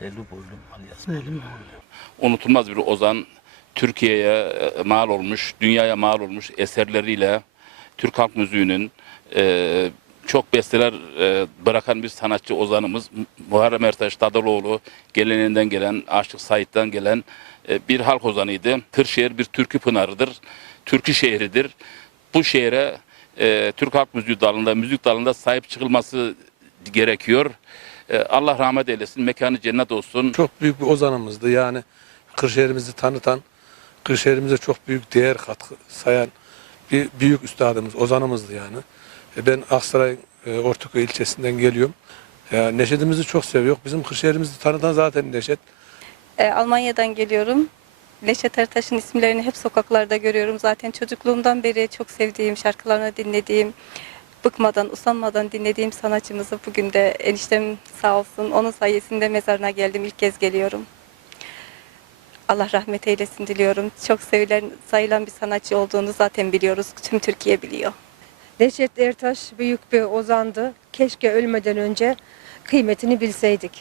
Seyli boylum alias Selim unutulmaz bir ozan. Türkiye'ye mal olmuş, dünyaya mal olmuş eserleriyle Türk halk müziğinin e, çok besteler e, bırakan bir sanatçı ozanımız Muharrem Ertaş Dadaloğlu geleneğinden gelen, Aşık Said'den gelen e, bir halk ozanıydı. Kırşehir bir türkü pınarıdır, türkü şehridir. Bu şehre e, Türk halk müziği dalında, müzik dalında sahip çıkılması gerekiyor. E, Allah rahmet eylesin, mekanı cennet olsun. Çok büyük bir ozanımızdı. Yani Kırşehir'imizi tanıtan, Kırşehir'imize çok büyük değer katkı sayan bir büyük üstadımız, ozanımızdı yani. E, Ben Aksaray e, Ortaköy ilçesinden geliyorum. Ya Neşet'imizi çok seviyor. Bizim Kırşehir'imizi tanıtan zaten Neşet. E, Almanya'dan geliyorum. Neşet Ertaş'ın isimlerini hep sokaklarda görüyorum. Zaten çocukluğumdan beri çok sevdiğim, şarkılarını dinlediğim, bıkmadan, usanmadan dinlediğim sanatçımızı bugün de eniştem sağ olsun. Onun sayesinde mezarına geldim. İlk kez geliyorum. Allah rahmet eylesin diliyorum. Çok sevilen, sayılan bir sanatçı olduğunu zaten biliyoruz. Tüm Türkiye biliyor. Neşet Ertaş büyük bir ozandı. Keşke ölmeden önce kıymetini bilseydik.